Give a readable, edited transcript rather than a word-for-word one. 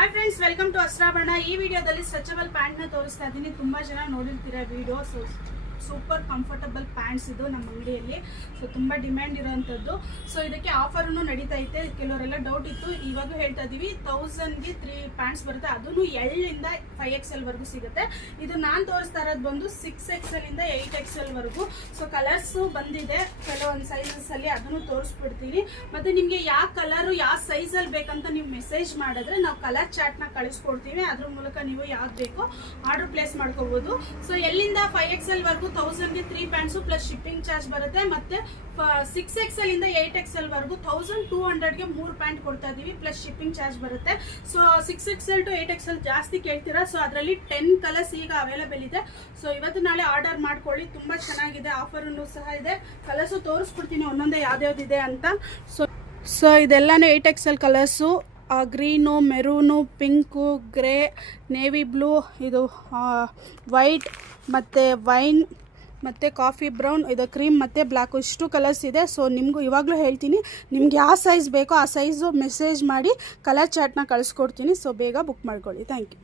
Hi friends, welcome to ಅಸ್ರಾಭರಣ. ಈ ವಿಡಿಯೋದಲ್ಲಿ ಸ್ಟ್ರೆಚಬಲ್ ಪ್ಯಾಂಟ್ನ ತೋರಿಸ್ತಾ ಇದ್ದೀನಿ. ತುಂಬ ಜನ ನೋಡಿರ್ತೀರ ವಿಡಿಯೋ. ಸೂಪರ್ ಕಂಫರ್ಟಬಲ್ ಪ್ಯಾಂಟ್ಸ್ ಇದು ನಮ್ಮ ಅಂಗಡಿಯಲ್ಲಿ. ಸೊ ತುಂಬ ಡಿಮ್ಯಾಂಡ್ ಇರೋವಂಥದ್ದು. ಸೊ ಇದಕ್ಕೆ ಆಫರನ್ನು ನಡೀತಾ ಐತೆ. ಕೆಲವರೆಲ್ಲ ಡೌಟ್ ಇತ್ತು, ಇವಾಗ ಹೇಳ್ತಾ ಇದ್ದೀವಿ 1000ಗೆ 3 ಪ್ಯಾಂಟ್ಸ್ ಬರುತ್ತೆ. ಅದನ್ನು L-ಇಂದ 5XL ವರೆಗೂ ಸಿಗುತ್ತೆ. ಇದು ನಾನು ತೋರಿಸ್ತಾ ಇರೋದು ಬಂದು 6XL ಇಂದ 8XL ವರೆಗೂ. ಸೊ ಕಲರ್ಸು ಬಂದಿದೆ ಕೆಲವೊಂದು ಸೈಜಸ್ಸಲ್ಲಿ, ಅದನ್ನು ತೋರಿಸ್ಬಿಡ್ತೀನಿ. ಮತ್ತು ನಿಮಗೆ ಯಾವ ಕಲರು ಯಾವ ಸೈಜಲ್ಲಿ ಬೇಕಂತ ನೀವು ಮೆಸೇಜ್ ಮಾಡಿದ್ರೆ ನಾವು ಕಲರ್ ಚಾರ್ಟ್ನ ಕಳಿಸ್ಕೊಡ್ತೀವಿ. ಅದ್ರ ಮೂಲಕ ನೀವು ಯಾವ್ದು ಬೇಕೋ ಆರ್ಡರ್ ಪ್ಲೇಸ್ ಮಾಡ್ಕೋಬೋದು. ಸೊ L-ಇಂದ 5XL ವರೆಗೂ 1000ಗೆ 3 ಪ್ಯಾಂಟ್ಸು ಪ್ಲಸ್ ಶಿಪ್ಪಿಂಗ್ ಚಾರ್ಜ್ ಬರುತ್ತೆ. ಮತ್ತೆ 6XL ಇಂದ 8XL ವರೆಗೂ 1200ಗೆ 3 ಪ್ಯಾಂಟ್ ಕೊಡ್ತಾ ಇದೀವಿ ಪ್ಲಸ್ ಶಿಪ್ಪಿಂಗ್ ಚಾರ್ಜ್ ಬರುತ್ತೆ. ಸೊ 6XL to 8XL ಜಾಸ್ತಿ ಕೇಳ್ತೀರಾ. ಸೊ ಅದರಲ್ಲಿ 10 ಕಲರ್ಸ್ ಈಗ ಅವೈಲೇಬಲ್ ಇದೆ. ಸೊ ಇವತ್ತು ನಾಳೆ ಆರ್ಡರ್ ಮಾಡ್ಕೊಳ್ಳಿ. ತುಂಬ ಚೆನ್ನಾಗಿದೆ, ಆಫರನ್ನು ಸಹ ಇದೆ. ಕಲರ್ಸು ತೋರಿಸ್ಕೊಡ್ತೀನಿ ಒಂದೊಂದೇ ಯಾವ್ದ್ಯಾವ್ದಿದೆ ಅಂತ. ಸೊ ಇದೆಲ್ಲಾನು 8XL colours. Green, maroon, pink, grey, navy blue, ಇದು ವೈಟ್ ಮತ್ತು ವೈನ್ ಮತ್ತು ಕಾಫಿ ಬ್ರೌನ್, ಇದು ಕ್ರೀಮ್ ಮತ್ತು ಬ್ಲ್ಯಾಕು, ಇಷ್ಟು ಕಲರ್ಸ್ ಇದೆ. ಸೊ ನಿಮಗೂ ಇವಾಗಲೂ ಹೇಳ್ತೀನಿ, ನಿಮ್ಗೆ ಯಾವ ಸೈಜ್ ಬೇಕೋ ಆ ಸೈಜು ಮೆಸೇಜ್ ಮಾಡಿ ಕಲರ್ ಚಾರ್ಟ್ನ ಕಳಿಸ್ಕೊಡ್ತೀನಿ. ಸೊ ಬೇಗ ಬುಕ್ ಮಾಡ್ಕೊಳ್ಳಿ. Thank you.